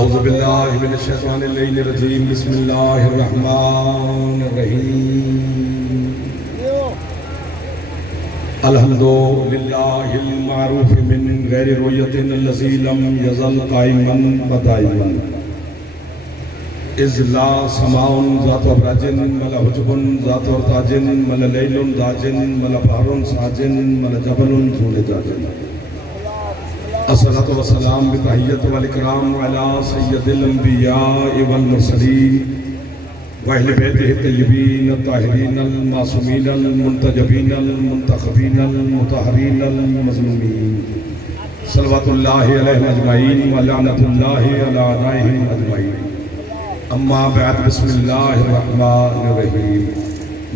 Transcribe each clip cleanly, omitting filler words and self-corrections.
औज़ुबिल्लाहि मिनश्शैतानिर्रजीम बिस्मिल्लाहिर्रहमानिर्रहीम अल्हम्दुलिल्लाहिल मारूफ मिन गैरि रुयतिन लज़ी lump यज़ल caiman व दाइमन इज़ ला समाउन ज़ातु अबराजिन वला हुजुबुन ज़ातु ताजिन वला लैलुन दाजिन वला बहरुन साजिन वला जबलुन ज़ूल जाजिन अस्सलातु वस्सलाम बितहिय्यति वल इकराम अला सय्यदिल अंबिया वल मुरसलीन व अहले बैतिहि तय्यबीन अत्ताहिरीन अल मासूमीन अल मुंतजबीन अल मुंतखबीन अल मुतहहरीन अल मज़लूमीन सल्लल्लाहु अलैहि अजमईन व लानतुल्लाहि अला अदाइहिम अजमईन अम्मा बाद बिस्मिल्लाहिर्रहमानिर्रहीम।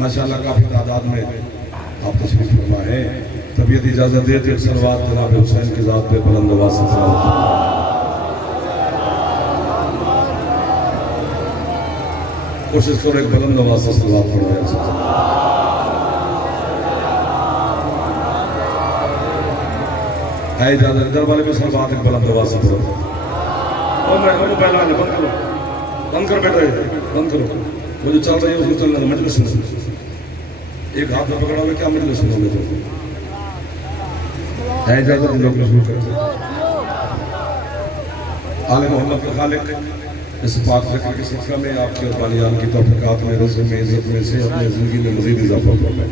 माशाअल्लाह काफ़ी तादाद में आप तशरीफ़ फरमा है। तबीयत इजाज़त दे तो सलवात जनाब हुसैन की ज़ात पे बुलंद आवाज़ से सलावत। कोशिश करो एक बुलंद आवाज़ से सलवात पढ़ो। है इजाज़त इधर वाले भी सलवात एक बुलंद आवाज़ से पढ़ो। पहला बंद करो, बंद करो बेटा, बंद करो। वो जो चल रही है उसको चलने दो, मजलिस सुनो। एक हाथ में पकड़ा हुआ क्या मजलिस सुनोगे तुम? है इजाज़त लोग शुरू करते हैं। आले मोहम्मद के खालिक इस पाक ज़िक्र के सिलसिले में आपकी और बानियान की तौफ़ीक़ात में, रिज़्क़ में, इज़्ज़त में से अपनी ज़िंदगी में मज़ीद इज़ाफ़ा फरमाए।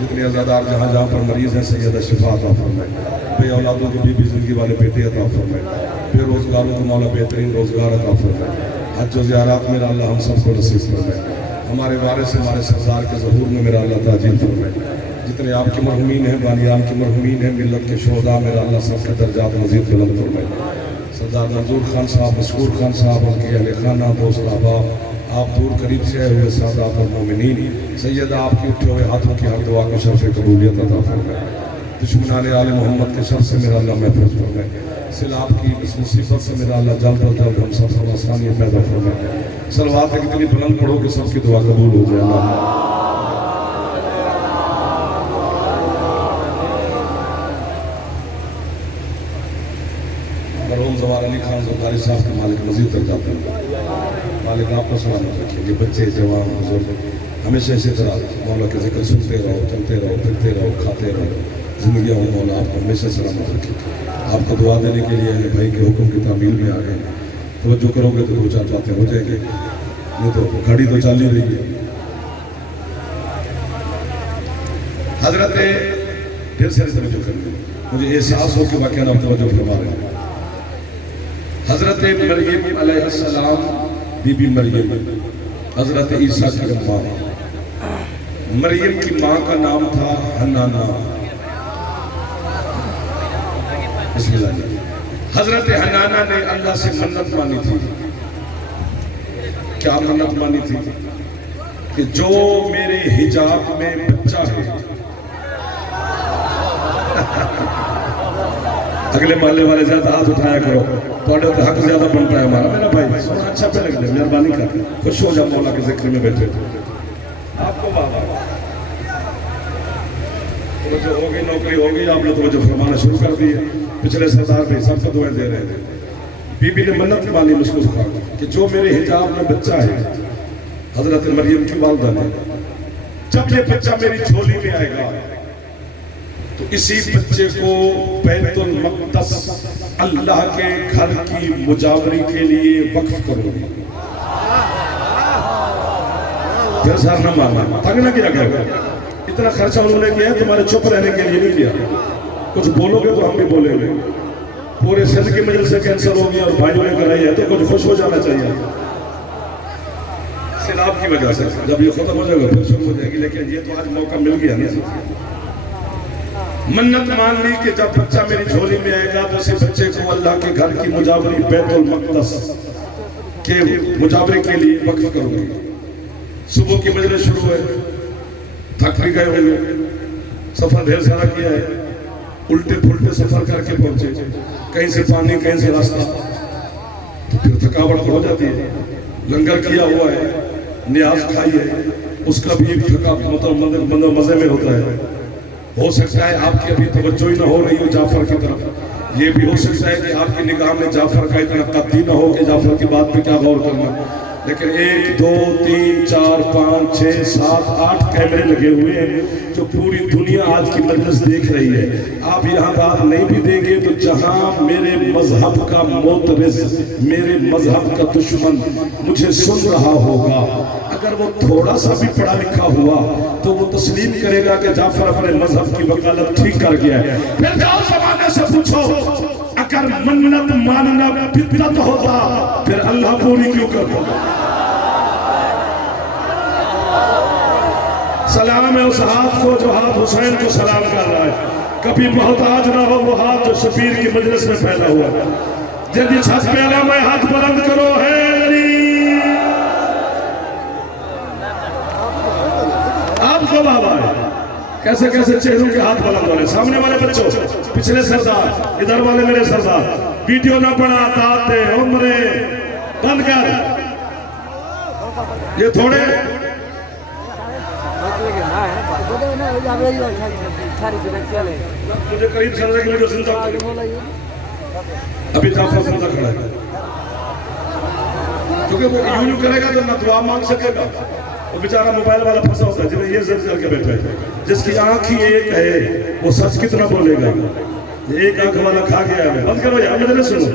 जितने अज़ादार जहाँ जहाँ पर मरीज़ हैं सैयद शिफ़ा अता फरमाए। बे औलादों को भी ज़िंदगी वाले बेटे अता फरमाए। बेरोज़गारों को मौला बेहतरीन रोज़गार अता फरमाए। हज व ज़ियारत मेरा अल्लाह हम सबको नसीब फरमाए। हमारे वारिस हमारे सरदार के ज़हूर में मेरा अल्लाह ताजील फरमाए। जितने आपके मरहूमीन हैं, बानियान के मरहूमीन हैं, मिल्लत के शोहदा मेरा अल्लाह सबके दर्जात मज़ीद बुलंद फरमाए। सरदार मंजूर खान साहब, मशकूर खान साहब, उनके अहले खाना, दोस्त अहबाब, आप दूर करीब से आए हुए सादात और मोमिनीन, सैयद आपके उठे हुए हाथों की हर दुआ को शर्फ़ कबूलियत अता फरमाए। दुश्मनाने आले मोहम्मद के शर से मेरा अल्लाह महफूज़ फरमाए। सिलाब की इस मुसीबत से मेरा अल्लाह जल्द अज जल्द हम सब आसानी पैदा फरमाए। सलवात है कितनी बुलंद पढ़ो कि सबकी दुआ कबूल हो जाए। मरहूम ज़वार अली खान ज़रदारी साहब के मालिक मज़ीद दर्जा दें। मालिक आपको सलामत रखेंगे। बच्चे जवान बुजुर्ग हमेशा इसी तरह मौला के ज़िक्र सुनते रहो, चलते रहो, फिरते रहो, खाते रहो। ज़िंदगी में मौला आपको हमेशा सलामत रखेंगे। आपको दुआ देने के लिए भाई के हुक्म की तामील में आ गए। तवज्जो करोगे तो दो चार बातें हो जाएंगे, नहीं तो घड़ी तो चल ही रही है। हजरत फिर से तवज्जो करेंगे, मुझे एहसास हो कि वाकई आप तवज्जो फरमा रहे हैं। हजरत मरियम अलैहिस्सलाम, बीबी मरियम, हजरत ईसा की अम्मा। मरियम की माँ का नाम था हन्नाना। हजरत हन्नाना ने अल्लाह से मन्नत मानी थी। क्या मन्नत मानी थी? कि जो मेरे हिजाब में बच्चा है, अगले मोहल्ले वाले ज्यादा हाथ उठाया करो, तो हक ज्यादा बनता है हमारा। मेरा भाई सोना अच्छा पे लग जाए, मेहरबानी कर खुश हो जाओ। मौला के जिक्र में बैठे आपको बाबा तो जो होगी नौकरी होगी, आपने तो जो फरमाना शुरू कर दी है। पिछले सरदार भी सबको दुआएं दे रहे थे। बीबी ने मन्नत मानी मुझको कि जो मेरे हिजाब में बच्चा है, हजरत मरियम की वालदा ने, जब ये बच्चा मेरी झोली में आएगा तो इसी बच्चे को बैतुल मक़दस अल्लाह के घर की मुजावरी के लिए वक्फ करूंगी। फिर सर न मारना, तंग न किया गया। इतना खर्चा उन्होंने किया है तुम्हारे चुप रहने के लिए नहीं किया। कुछ बोलोगे तो हम भी बोलेंगे। पूरे सिंध की मजलिस से कैंसर हो गया और भाइयों ने कराई है तो कुछ खुश हो जाना चाहिए। सिलाब की वजह से जब ये खत्म हो जाएगा फिर शुरू हो जाएगी, लेकिन ये तो आज मौका मिल गया ना। मन्नत मान ली कि जब बच्चा मेरी झोली में आएगा तो इस बच्चे को अल्लाह के घर की मुजावरी बैतुल मक़दस के मुजावरी के लिए वक्फ करूंगी। सुबह की मजलिस शुरू है, थक भी गए होंगे, सफर ढेर सारा किया है, उल्टे पुल्टे सफर करके पहुंचे, कहीं से पानी कहीं से रास्ता, तो फिर थकावट हो जाती है। लंगर किया हुआ है, न्याज खाई है, उसका भी एक थका मतलब मजे में होता है। हो सकता है आपकी अभी तवज्जो ही ना हो रही हो जाफर की तरफ, ये भी हो सकता है कि आपकी निगाह में जाफर का इतना कत्ती न हो कि जाफर की बात पे क्या गौर करना, लेकिन 1 2 3 4 5 6 7 8 कैमरे लगे हुए हैं जो पूरी दुनिया आज की मजलिस देख रही है। आप यहाँ बात नहीं भी देंगे तो जहाँ मेरे मजहब का मोतरिज, मेरे मजहब का दुश्मन मुझे सुन रहा होगा, अगर वो थोड़ा सा भी पढ़ा लिखा हुआ तो वो तस्लीम करेगा कि जाफर अपने मजहब की वकालत ठीक कर गया है। फिर जाओ ज़माने से पूछो, अगर मन्नत मानना बिदअत होता फिर अल्लाह पूरी क्यों करता? सलाम है उस हाथ को जो हाथ हुसैन को सलाम कर रहा है। कभी मोहताज ना हो वो हाथ जो शबीर की मजलिस में फैला हुआ है। यदि छत पे आला में हाथ बुलंद करो है आपको बाबा है। कैसे कैसे चेहरों के हाथ बुलंद हो रहे, सामने वाले बच्चों, पिछले सरदार, इधर वाले मेरे सरदार, वीडियो ना बना दाते उम्रे बंद कर। ये थोड़े मुझे करीब समझा कि वीडियो सुनता अभी जाफर सुनता खड़ा है, क्योंकि वो यूं करेगा तो ना दुआ मांग सकेगा। वो बेचारा मोबाइल वाला फंसा होता है जिन्हें ये जर करके बैठा है, जिसकी आंख ही एक है वो सच कितना बोलेगा। एक आंख वाला खा गया है। बंद करो यार, मुझे सुनो,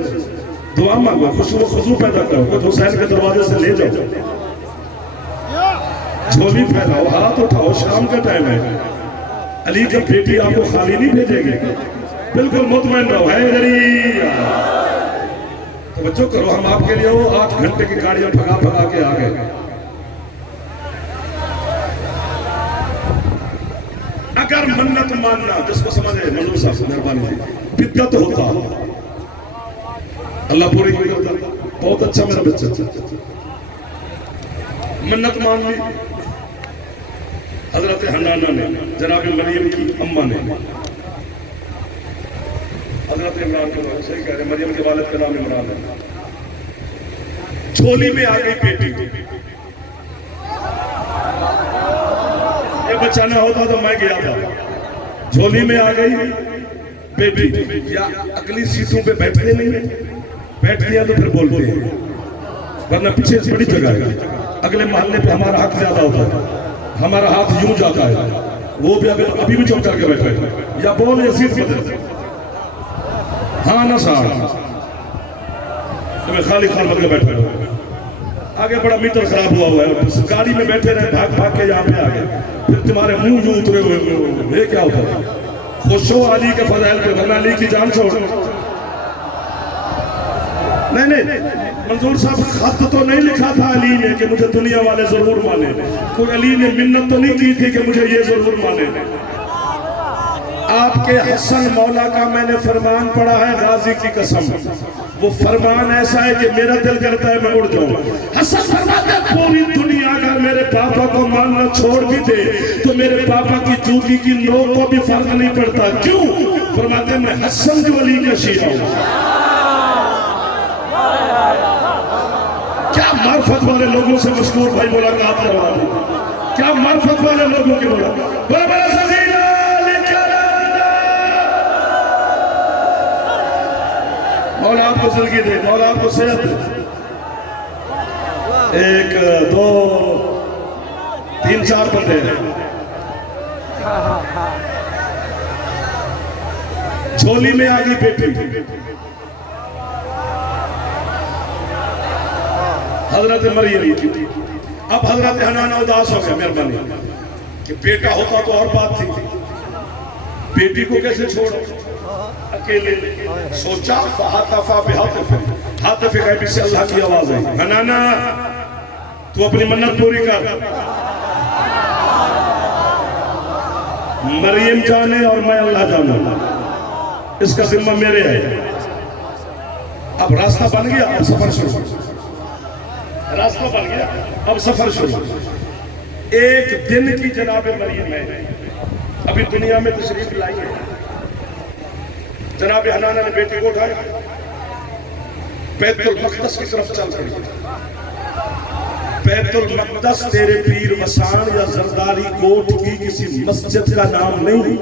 दुआ मांगो, खुशबू पैदा करो, खुद हुसैन के दरवाजे से ले जाओ, झोली फैलाओ, हाथ उठाओ। शाम का टाइम है, अली की बेटी आपको खाली नहीं भेजेगी, बिल्कुल मुतमईन रहो। है तो बच्चों करो, हम आपके लिए वो 8 घंटे की गाड़ियां भगा भगा के आ गए। अगर मन्नत मानना, जिसको समझे मंजूर साहब मेहरबानी बिदअत होता, अल्लाह पूरी करता। बहुत अच्छा मेरा बच्चा, मन्नत मान ली हजरत हन्नाना ने, जनाब मरियम की अम्मा ने। हजरत इमरान को सही कह रहे, मरियम के वालिद का नाम इमरान है। झोली में आ गई बेटी, ये बचाना होता तो मैं गया था। झोली में आ गई बेटी, या अगली सीटों पे बैठते नहीं, बैठ गया तो फिर बोलते हैं, वरना पीछे से बड़ी जगह है। अगले मोहल्ले पे हमारा हक ज्यादा होता है, हमारा हाथ यूं जाता है, वो भी अभी भी चौक करके बैठे हैं, या बोल या सीट बदल। हाँ ना साहब, तुम्हें खाली खाल बदल बैठे हो, आगे बड़ा मीटर खराब हुआ है, गाड़ी में बैठे रहे, भाग भाग के यहाँ पे आ गए, फिर तुम्हारे मुंह जो उतरे हुए, ये क्या होता है? खुश हो अली के फजाइल पे, वरना अली की जान छोड़। नहीं, मंजूर साहब खत तो नहीं लिखा था अली ने कि मुझे दुनिया वाले जरूर माने, कोई अली ने मिन्नत तो नहीं की थी कि मुझे ये जरूर माने। आपके हसन मौला का मैंने फरमान पढ़ा है, गाजी की कसम, वो फरमान ऐसा है कि मेरा दिल करता है मैं उड़ जाऊं। हसन फरमाते पूरी दुनिया अगर मेरे पापा को मानना छोड़ भी दे तो मेरे पापा की जूती की नोक को भी फर्क नहीं पड़ता। क्यों? फरमाते मैं हसन जो अली का शिया हूं। क्या मार्फत वाले लोगों से मशहूर भाई मुलाकात करवा दी, क्या मार्फत वाले लोगों की मौला आपको जिंदगी दे, मौला आपको सेहत दे। 1 2 3 4 बंदे झोली में आ गई बेटी, हजरत मरियम की। अब हजरत हन्नाना उदास हो गया, मेहरबानी कि बेटा होता तो और बात थी, बेटी को कैसे छोड़ो अकेले। सोचा हाथ गैबी से अल्लाह की आवाज आई, हन्नाना तू अपनी मन्नत पूरी कर। मरियम जाने और मैं अल्लाह जानू, इसका जिम्मा मेरे है। अब रास्ता बन गया, अब सफर शुरू, रास्ता बन गया, अब सफर शुरू। एक दिन की जनाब मरियम है, अभी दुनिया में तशरीफ लाई है। जनाब हन्नाना ने बेटी को उठाया, बैतुल मक़दस की तरफ चल पड़ी। बैतुल मक़दस तेरे पीर मसान या जरदारी कोट की किसी मस्जिद का नाम नहीं,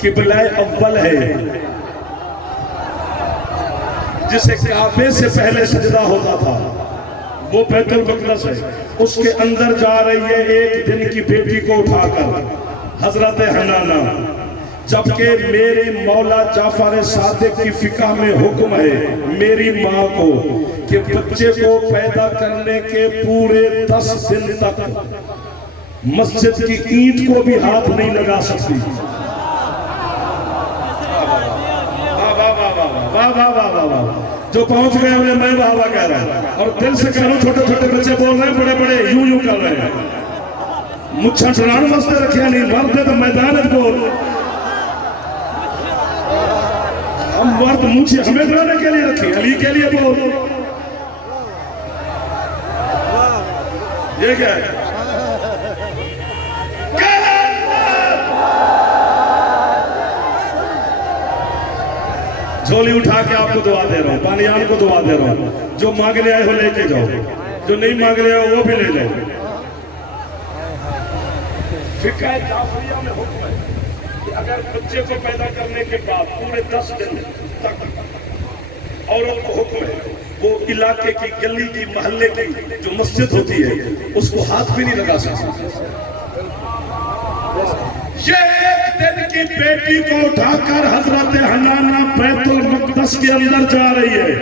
किबला अव्वल है। जिसे काबे से पहले सजदा होता था, वो बैतुल मक़दस है। उसके अंदर जा रही है एक दिन की बेटी को उठाकर हजरत हनाना, जबकि मेरे मौला जाफर सादिक की फिक़ह में हुक्म है मेरी माँ को कि बच्चे को पैदा करने के पूरे 10 दिन तक मस्जिद की ईंट को भी हाथ नहीं लगा सकती। वाह वाह वाह वाह वाह। जो पहुंच गए उन्हें मैं वाह वाह कह रहा हूं, और दिल से कह रहा हूं, छोटे छोटे बच्चे बोल रहे हैं, बड़े बड़े यूं यूं कर रहे हैं। मुच्छा चढ़ाने वास्ते रखे नहीं, मर्द तो मैदान बोल, हम मर्द मुझे हमें डराने के लिए रखे, अली के लिए बोल। ये क्या है? झोली उठा के आपको दुआ दे रहा हूँ, पानियान को दुआ दे रहा हूँ। जो मांगने आए हो लेके जाओ, जो नहीं मांगने आए हो वो भी ले जाओ। फिक़ह जाफरिया में हुक्म है कि अगर बच्चे को पैदा करने के बाद पूरे 10 दिन तक औरत को हुक्म है वो इलाके की, गली की, मोहल्ले की जो मस्जिद होती है उसको हाथ भी नहीं लगा सकती। ये एक दिन की बेटी को उठाकर हजरत हनाना बैतुल मक़दस के अंदर जा रही है।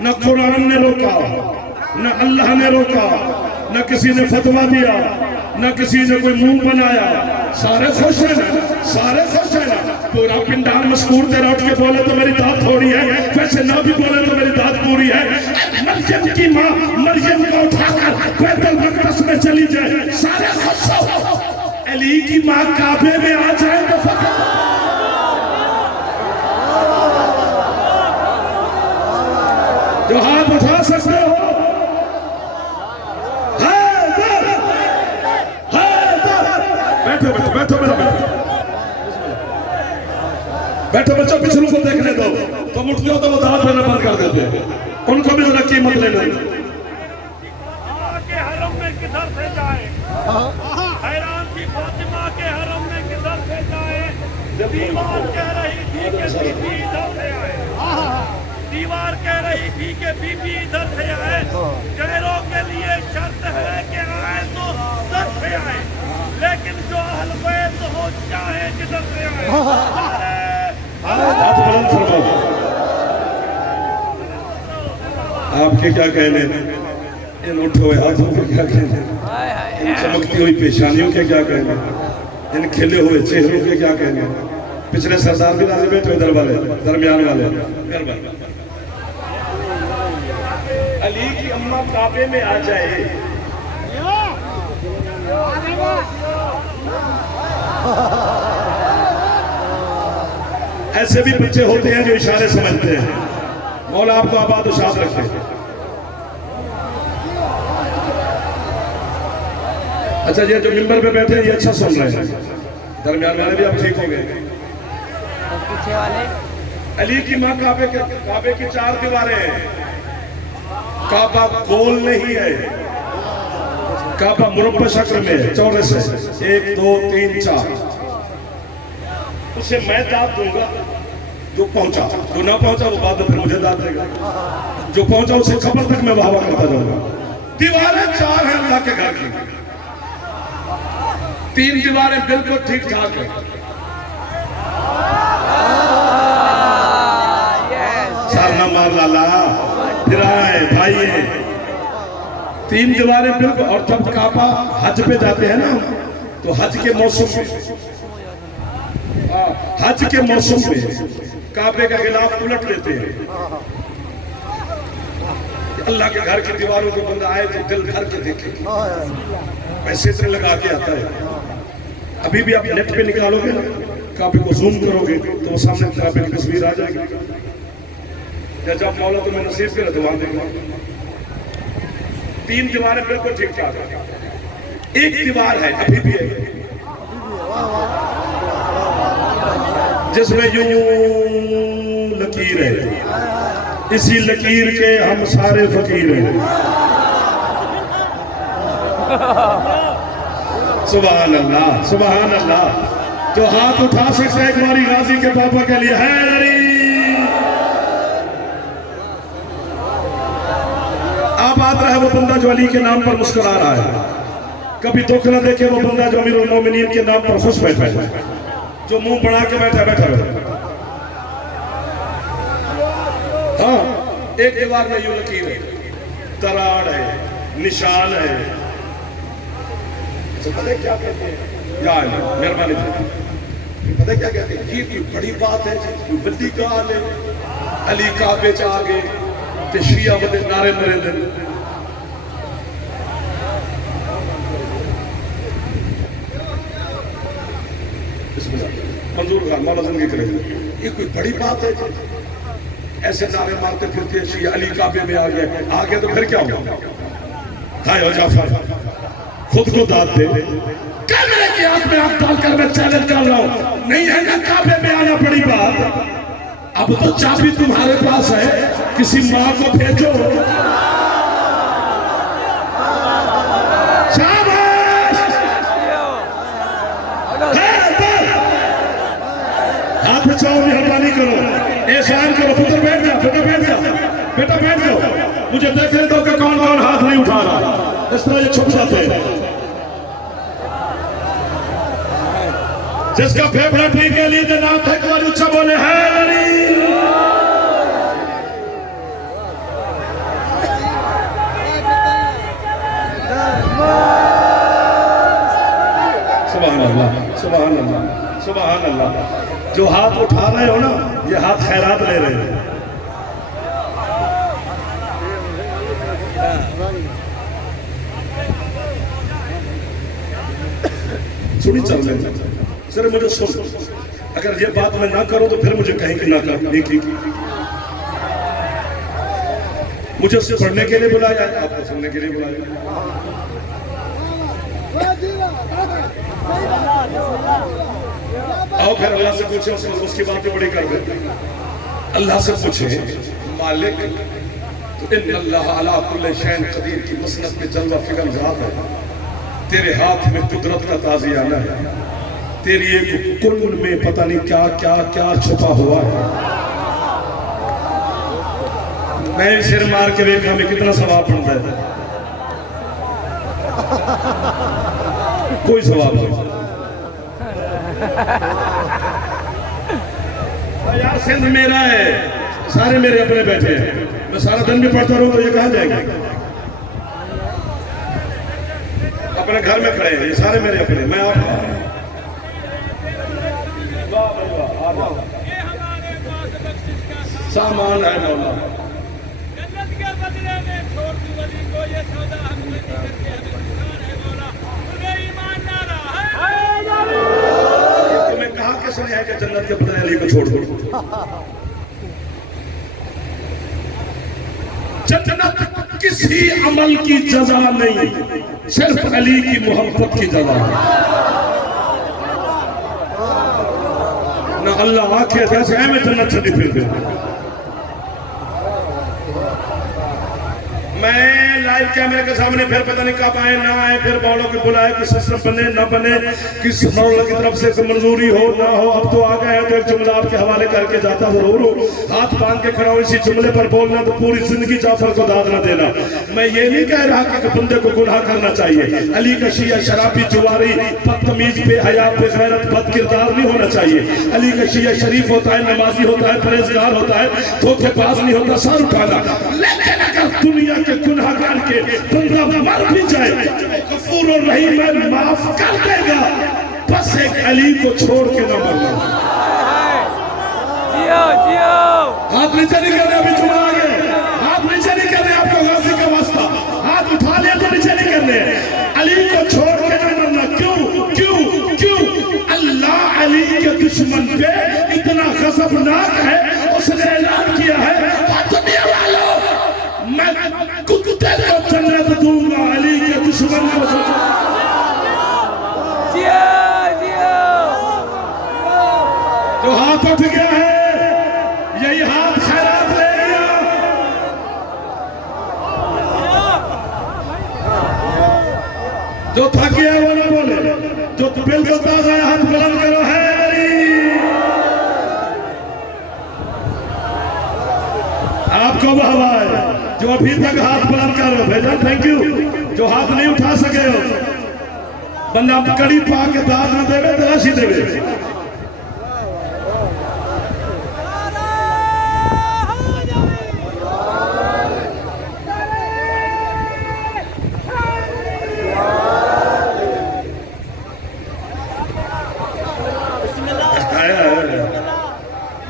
न कुरान ने रोका, न अल्लाह ने रोका, न किसी ने फतवा दिया, न किसी ने कोई मुंह बनाया। सारे खुश है ना, सारे खुश है ना। पूरा पिंडार मशहूर तेरा उठ के बोले तो मेरी दाद थोड़ी है, वैसे ना भी बोले तो मेरी दाद पूरी है। मरियम की माँ मरियम को उठाकर बैतुल मक़दस में चली जाए, सारे खुश हो। अली की माँ काबे में आ जाए तो जो हाथ उठा सकते हो, बैठो बैठो बैठो मेरा बैठो बच्चों, पिछलों को देखने दो। तुम उठ जाओ तो वो दांत देना बंद कर देते हैं, उनको भी जरा कीमत लेने दो। हरम में किधर से जाए, हैरान थी फातिमा के हरम में किधर से जाए। दीवार कह रही थी कि बीबी इधर से आए, दीवार कह रही थी कि बीबी इधर से आए। गैरों के लिए शर्त है कि आए तो इधर से आए, लेकिन जो अहल बैत हो चाहे किधर से आए। आपके क्या कहने, इन उठे हुए हाथों के क्या कहने, इन चमकती हुई पेशानियों के क्या कहने, इन खिले हुए चेहरों के क्या कहने। पिछले सरदार भी राजी बैठे इधर वाले, दरमियान वाले। अली की अम्मा काबे में आ जाए, ऐसे भी बच्चे होते हैं जो इशारे समझते हैं। मौला आपको आबाद और शाद रखे। अच्छा, ये जो मिंबर पे बैठे हैं ये अच्छा सुन रहे हैं, दरमियान वाले भी अब ठीक हो गए। पीछे वाले अली की माँ काबे की 4 दीवारें हैं। काबा गोल नहीं है, काबा मुरब्बा शक्ल में है, चौरस है। 1 2 3 4। उसे मैं दाद दूंगा जो पहुंचा, जो ना पहुंचा वो बाद में फिर मुझे दाद देगा। जो पहुंचा उसे खबर तक मैं वाह वाह करता जाऊंगा। दीवारें 4 हैं अल्लाह के घर की, 3 दीवारें बिल्कुल ठीक ठाक है। सर न मार लाला, फिर आए भाई है। 3 दीवारें बिल्कुल। और जब काबा हज पे जाते हैं ना, तो हज के मौसम में, हज के मौसम में काबे का गिलाफ उलट लेते हैं। अल्लाह के घर की दीवारों को बंदा आए तो दिल भर के देखे, पैसे से लगा के आता है। अभी भी आप नेट पे निकालोगे ना, काबे को जूम करोगे तो वो सामने काबे की तस्वीर आ जाएगी। या जब मौला तुम्हें नसीब करे तो वहां देखना। 3 दीवारें बिल्कुल ठीक ठाक है। एक दीवार है अभी भी है जिसमें यूं लकीर है, इसी लकीर के हम सारे फकीर हैं। सुभान अल्लाह, सुभान अल्लाह। जो हाथ उठा सकता है एक बारी गाजी के पापा के लिए, है आबाद रहे वो बंदा जो अली के नाम पर मुस्कुरा रहा है, कभी दुख न देखे वो बंदा जो अमीरुल मोमिनीन के नाम पर खुश बैठा है, जो मुंह बना के बैठा है। हाँ, एक दीवार में यूं लकीर है, तराड़ है, निशान है, तो पता है क्या कहते हैं? या मेहरबानी पता है क्या कहते हैं? ये कोई बड़ी बात है जी, बड़ी गाल है। अली काबे च आ गए ते शिया वदे नारे मरे दिन। मंजूर खान मौला जिंदगी करेगा, ये कोई बड़ी बात है जी? ऐसे नारे मारते फिरते शिया अली काबे में आ गए तो फिर क्या होगा? हाय हो जाफर, खुद को दाद दे, कैमरे की आंख में आंख डालकर मैं चैलेंज कर रहा हूं, नहीं है ना काबे में आना बड़ी बात? अब तो चाबी तुम्हारे पास है, किसी मां को भेजो। शाबाश, हाथ बचाओ, मेहरबानी करो, एहसान करो। पुत्र बैठ जा, बेटा बैठ जा, बेटा बैठ जाओ। मुझे देखने दो कि कौन कौन हाथ नहीं उठा रहा। इस तरह ये छुप जाते हैं। जिसका फेफड़ा ठीक है, लीजिए नाम था, एक बार ऊंचा बोले है अली। सुभान अल्लाह, सुभान अल्लाह, सुभान अल्लाह। जो हाथ उठा रहे हो ना, ये हाथ खैरात ले रहे हैं। सुनी चल रहे सर, मुझे सुन, अगर ये बात मैं ना करूं तो फिर मुझे कहीं की ना कर नहीं की। मुझे उससे पढ़ने के लिए बुलाया, आपको सुनने के लिए बुलाया। आओ फिर अल्लाह से पूछे, उसकी बातें बड़ी कर दे। अल्लाह से पूछे, मालिक इन्नल्लाह अला कुल्ली शैइन कदीर की मसनद में जलवा फिगर ज़ात है, तेरे हाथ में कुदरत का ताज़ियाना है, तेरी एक कुल में पता नहीं क्या क्या क्या छुपा हुआ है। मैं सिर मार के देखा हमें कितना सवाब बनता है, कोई सवाब नहीं। यार सिंध मेरा है, सारे मेरे अपने बैठे हैं, मैं सारा दिन भी पढ़ता रहूं तो ये कहां जाएंगे? अपने घर में खड़े हैं, ये सारे मेरे अपने, मैं आप सामान है मौला। जन्नत के बदले में छोड़ दूं वली को, ये सौदा हमने नहीं करके हमें नुकसान है मौला, तुम्हें ईमान ना रहा है। तुम्हें कहा किसने है कि जन्नत के बदले अली को छोड़ दो? जन्नत किसी अमल की जजा नहीं, सिर्फ अली की मोहब्बत की जजा है। ना अल्लाह आखे जैसे मैं जन्नत से नहीं फिर मैं लाइव कैमरे के सामने फिर पता नहीं कब आए ना आए, फिर बॉलों के बुलाए कि सिस्टम बने ना बने, किस मौला की तरफ से मंजूरी हो ना हो, अब तो आ गए हैं तो एक जुमला आपके हवाले करके जाता जरूर हूँ। हाथ बांध के खड़ा हूं, इसी जुमले पर बोलना तो पूरी जिंदगी जाफर को दाद न देना। मैं ये नहीं कह रहा कि बंदे को गुनाह करना चाहिए। अली का शिया शराबी, जुआरी, बदतमीज, बेहया, बेगैरत, बद किरदार नहीं होना चाहिए। अली का शिया शरीफ होता है, नमाजी होता है, परहेजगार होता है, धोखेबाज नहीं होता, सर उठाना। लेकिन अगर दुनिया के गुनाहगार के बंदा मर भी जाए, गफूर और रहीम है, माफ कर देगा, बस एक अली को छोड़ के न मरना। जियो जियो, हाथ नीचे नहीं करने, अभी जुमा आ गए, हाथ नीचे नहीं करने, आपको गाजी का वास्ता, हाथ उठा लिया तो नीचे नहीं करने। अली को छोड़ के न मरना। क्यों क्यों क्यों? अल्लाह अली के दुश्मन पे इतना गजबनाक है, उसने ऐलान किया है, दुनिया वालों मैं कुत्ते को जन्नत दूंगा अली के दुश्मन को। जियो जियो, जो हाथ उठ गया है, यही हाथ खैरात ले गया। जो थक गया वो ना बोले, जो बिल्कुल ताजा है हाथ बुलंद करो, है आपको हवा है। जो अभी तक हाथ बुलंद कर रहे हो भाईजान, थैंक यू। जो हाथ नहीं उठा सके हो, बंदा कड़ी पा के दाद न देवे तलाशी देवे।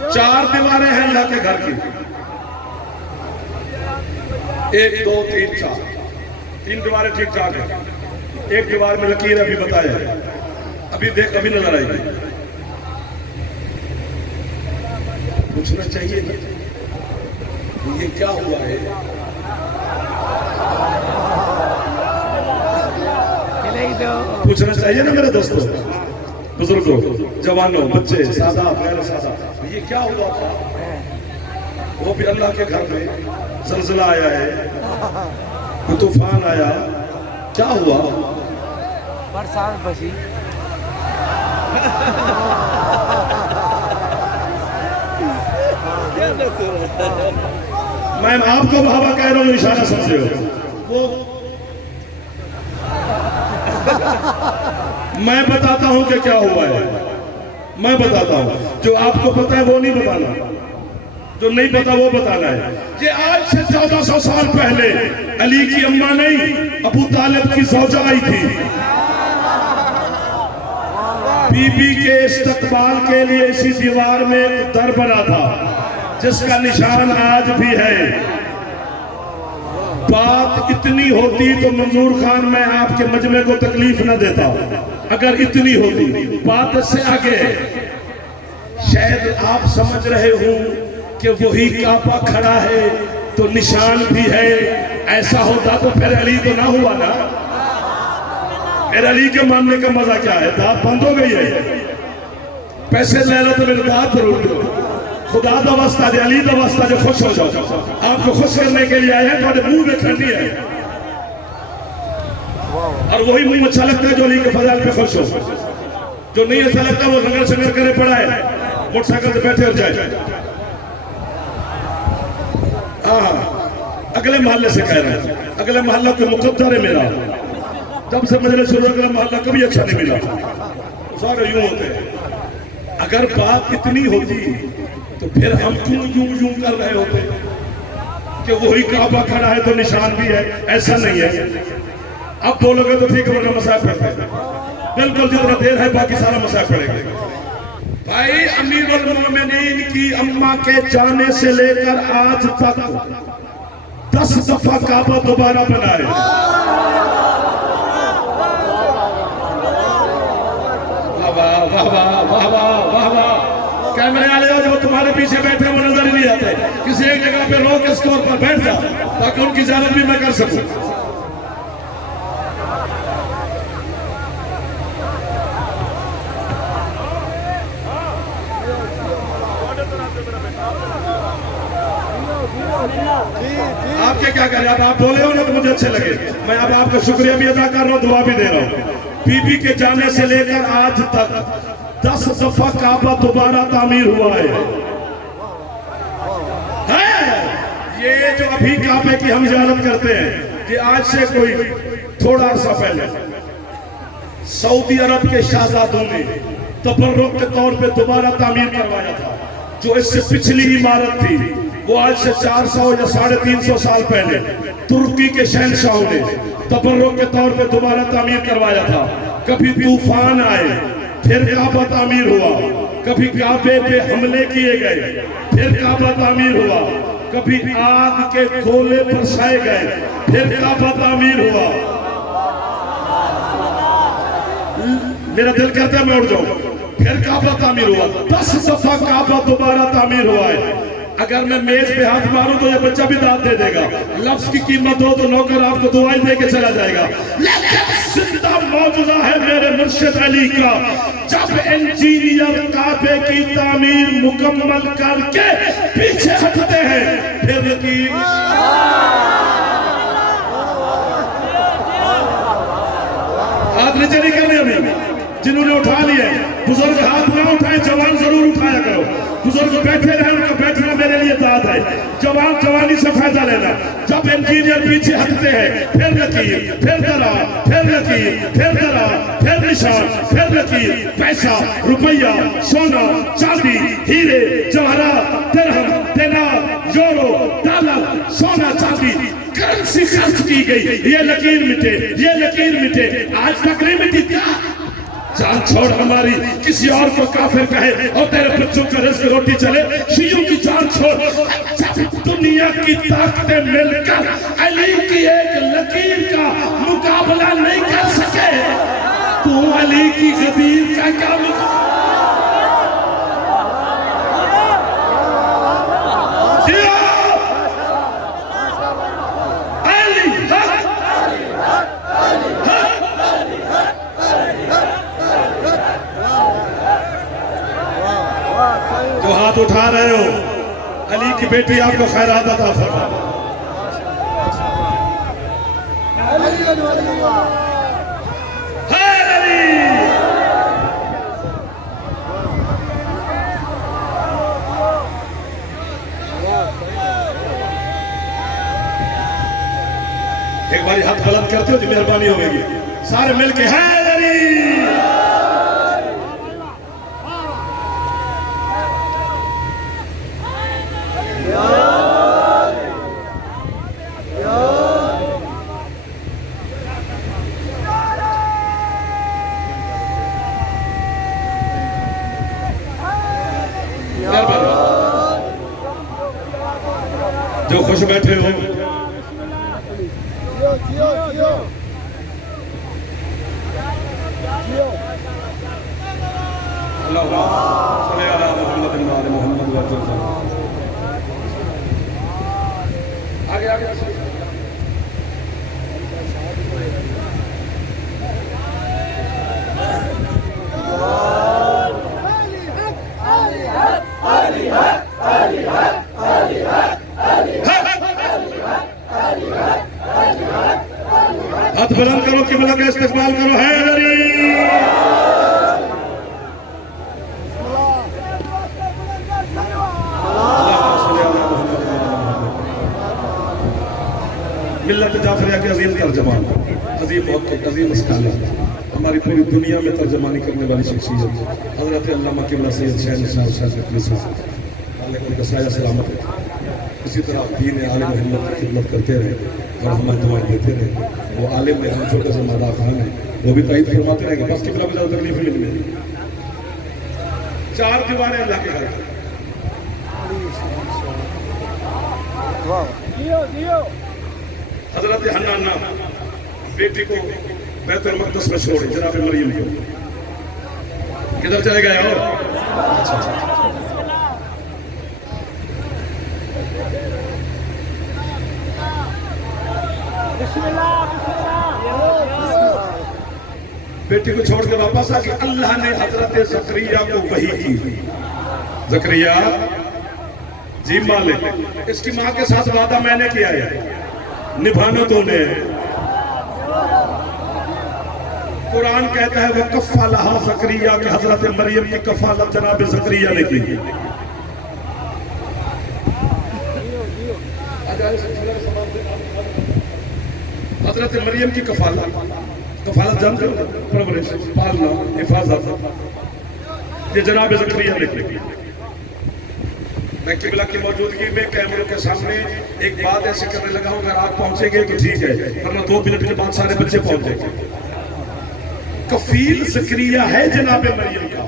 चार दीवारें हैं अल्लाह के घर की, 1 2 3 4, 3 दीवारें ठीक ठाक है। एक दीवार में लकीर अभी बताया, अभी देख अभी नजर आएगी। पूछना चाहिए ना ये क्या हुआ है। पूछना चाहिए ना मेरे दोस्तों, बुजुर्गों, जवानों, बच्चे, सादा गैर सादा, ये क्या हुआ था। वो भी अल्लाह के घर में ज़लज़ला आया है, कोई तूफान आया, क्या हुआ। बरसात बसी। मैं आपको बाबा कह रहा हूँ, इशारा समझे हो। वो मैं बताता हूं कि क्या हुआ है, मैं बताता हूं। जो आपको पता है वो नहीं बताना, जो नहीं पता वो बताना है। ये आज से 1400 साल पहले अली की अम्मा नहीं, अबू तालिब की ज़ौजा आई थी। बीबी के इस्तकबाल के लिए इसी दीवार में एक दर बना था, जिसका निशान आज भी है। बात इतनी होती तो मंजूर खान मैं आपके मजमे को तकलीफ न देता, अगर इतनी होती। बात से आगे है, शायद आप समझ रहे हो कि वही काबा खड़ा है तो निशान भी है। ऐसा होता तो फिर अली तो ना हुआ ना। फिर अली के मानने का मजा क्या है। दांत बंद हो गई है, पैसे ले लो तो मेरे दांत जरूर दो। खुदा दा वास्ता दे, अली दा वास्ता जो खुश हो जाओ। आपको खुश करने के लिए आए हैं, थोड़े मुंह में ठंडी है। और वही मुंह अच्छा लगता है जो अली के फजाइल पे खुश हो। जो नहीं अच्छा लगता वो लंगर संगर करे पड़ा है, मोटरसाइकिल से बैठे हो जाए। हाँ, अगले मोहल्ले से कह रहे हैं, अगले मोहल्ला कोई मुकद्दर है मेरा। जब से मजलिस शुरू अगला मोहल्ला कभी अच्छा नहीं मिला। सारे यूं होते हैं। अगर बात इतनी होती तो फिर हम क्यों यूं यूं कर रहे होते कि वही काबा खड़ा है तो निशान भी है। ऐसा नहीं है। अब बोलोगे तो ठीक है, वरना मसाइल पड़ते हैं। बिल्कुल जितना देर है बाकी सारा मसाइल पड़ेगा। भाई अमीरुल मोमिनीन की अम्मा के जाने से लेकर आज तक 10 दफा काबा दोबारा बनाए। वाह वाह वाह वाह वाह वाह। कैमरे वाले जो तुम्हारे पीछे बैठे वो नजर ही नहीं आते। किसी एक जगह पे रोक स्कोर पर बैठ जा ताकि उनकी इजाजत भी मैं कर सकूं। आपके क्या करें, अब आप बोले हो ना तो मुझे अच्छे लगे। मैं अब आपका शुक्रिया भी अदा कर रहा हूँ, दुआ भी दे रहा हूँ। बीबी के जाने से लेकर आज तक 10 दफा काबा दोबारा तामीर हुआ है। ये जो अभी काबे की हम ज़ियारत करते हैं, कि आज से कोई थोड़ा सा पहले सऊदी अरब के शहजादों ने तबर्रुक के तौर पे दोबारा तामीर करवाया था। जो इससे पिछली इमारत थी वो आज से 400 या 350 साल पहले तुर्की के शहनशाहों ने तबर्रुक के तौर पे दोबारा तामीर करवाया था। कभी तूफान आए फिर काबा तामीर हुआ, कभी काबे पे हमले किए गए फिर काबा तामीर हुआ, कभी आग के गोले बरसाए गए फिर काबा तामीर हुआ। मेरा दिल कहता है मैं उठ जाऊं। फिर काबा तामीर हुआ, 10 दफा काबा दोबारा तामीर हुआ है। अगर मैं मेज पे हाथ मारूं तो ये बच्चा भी दाद दे देगा। लफ्ज की कीमत हो तो नौकर आपको दुआएं दे के चला जाएगा। लेकिन जिंदा मौजूदा है मेरे मुर्शिद अली का, जब इंजीनियर काबे की तामीर मुकम्मल करके पीछे हटते हैं फिर यकीन। हाथ नीचे नहीं करने अभी जिन्होंने उठा लिए। बुजुर्ग हाथ ना उठाए, जवान जरूर उठाया करो। बुजुर्ग बैठे रहे, उनका बैठना मेरे लिए दाद है। जवान जवानी से फायदा लेना। जब देर पीछे हटते हैं, फिर लकीर, फिर दरार, फिर लकीर, फिर दरार, फिर निशान, फिर लकीर, पैसा, रुपया, सोना, चांदी, हीरे, जवाहरात, दिरहम, दिनार, यूरो, डॉलर, सोना, चांदी, करेंसी खर्च की गई, ये लकीर मिटे, ये लकीर मिटे, आज तक नहीं मिटी क्या? जान छोड़ हमारी किसी और को काफिर कहे और तेरे बच्चों का रिस्क रोटी चले, शियों की जान छोड़। जब दुनिया की ताकतें मिलकर अली की एक लकीर का मुकाबला नहीं कर सके, तू अली की गदीर का क्या जो हाथ उठा रहे हो, अली की बेटी आपको खैरात अता फरमाए। एक बार हाथ बुलंद करते हो तो मेहरबानी होगी, सारे मिलके हैदरी। जो खुश बैठे हो, आगे आगे हाथ बुलंद करो, किबला का इस्तेमाल करो, हैदरी। मिल्लत जाफरिया के अजीम तर्जमान, अजीम मुहक्किक, अजीम स्कॉलर, हमारी पूरी दुनिया में तर्जमानी करने वाली शख्सियत हजरत अल्लामा किबला सैयद शहन साहब उनका साया सलामत है। इसी तरह दीन आलिम मोहम्मद की खिदमत करते रहे और हमें दुआएं देते रहे। वो आलिम में हम छोटे से मादा खान है, वो भी तायद फरमाते रहेंगे, बस किबला को ज़्यादा तकलीफ नहीं मिलेगी। चार दीवारें अल्लाह के घर, हजरत हन्नाना बेटी को बैतुल मक़दस में छोड़े, जनाब मरियम को किधर चले गए हो? बेटी को छोड़ के वापस आके अल्लाह ने हजरत ज़करिया को वही की, ज़करिया जी मालिक, इसकी माँ के साथ वादा मैंने किया है, निभाना तो ने। कुरान कहता है वो कफ़ालहा ज़करिया के, हजरत मरियम की कफ़ालत जनाब ज़करिया ने की। हजरत मरियम की कफ़ालत, कफ़ालत जानते हो, परवरिश, पालना, हिफाजत, ये जनाब ज़करिया ने की। मैं किबला की मौजूदगी में कैमरों के सामने एक बात ऐसे करने लगा हूं, अगर आप पहुंचेंगे तो ठीक है, वरना 2 मिनट के बाद सारे बच्चे पहुंचेंगे। कफील ज़करिया है जनाब मरियम का,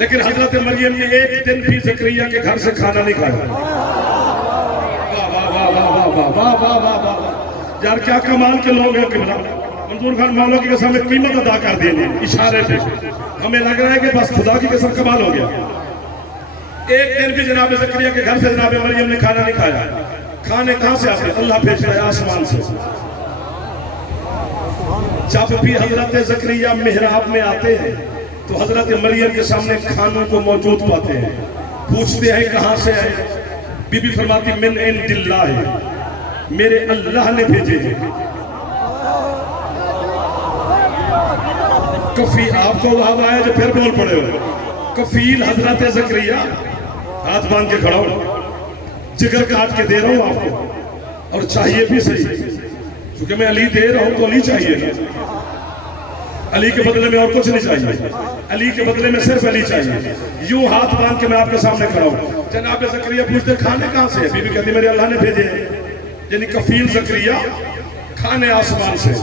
लेकिन हजरत मरियम ने एक दिन भी ज़करिया के घर से खाना नहीं खाया। वाह वाह वाह वाह वाह वाह वाह वाह वाह, यार क्या कमाल के लोग हैं। किबला मंजूर खान मौला की कसम में कीमत अदा कर दी इशारे पे, हमें लग रहा है कि बस खुदा की कसम कमाल हो गया। एक दिन भी जनाब ज़करिया के घर से जनाब मरियम ने खाना नहीं खाया। खाने कहां से आते? अल्लाह भेज रहा है आसमान से। जब भी हजरत ज़करिया मेहराब में आते हैं तो हजरत मरियम के सामने खानों को मौजूद पाते हैं। पूछते हैं कहां से आए? बीबी फरमाती मिन इंदिल्लाह, मेरे अल्लाह ने भेजे हैं। कफी आपको वहां आया जो फिर बोल पड़े हो। कफील हजरत ज़करिया, हाथ बांध के खड़ा हो, जिगर काट के दे रहा हूं आपको। और चाहिए भी सही, क्योंकि मैं अली दे रहा हूं तो अली चाहिए ना। अली के बदले में और कुछ नहीं चाहिए, अली के बदले में सिर्फ अली चाहिए। यूं हाथ बांध के मैं आपके सामने खड़ा हूं। जनाब ज़करिया पूछते खाने कहां से है? बीबी कहती मेरे अल्लाह ने भेजे, यानी कफील ज़करिया खाने आसमान से।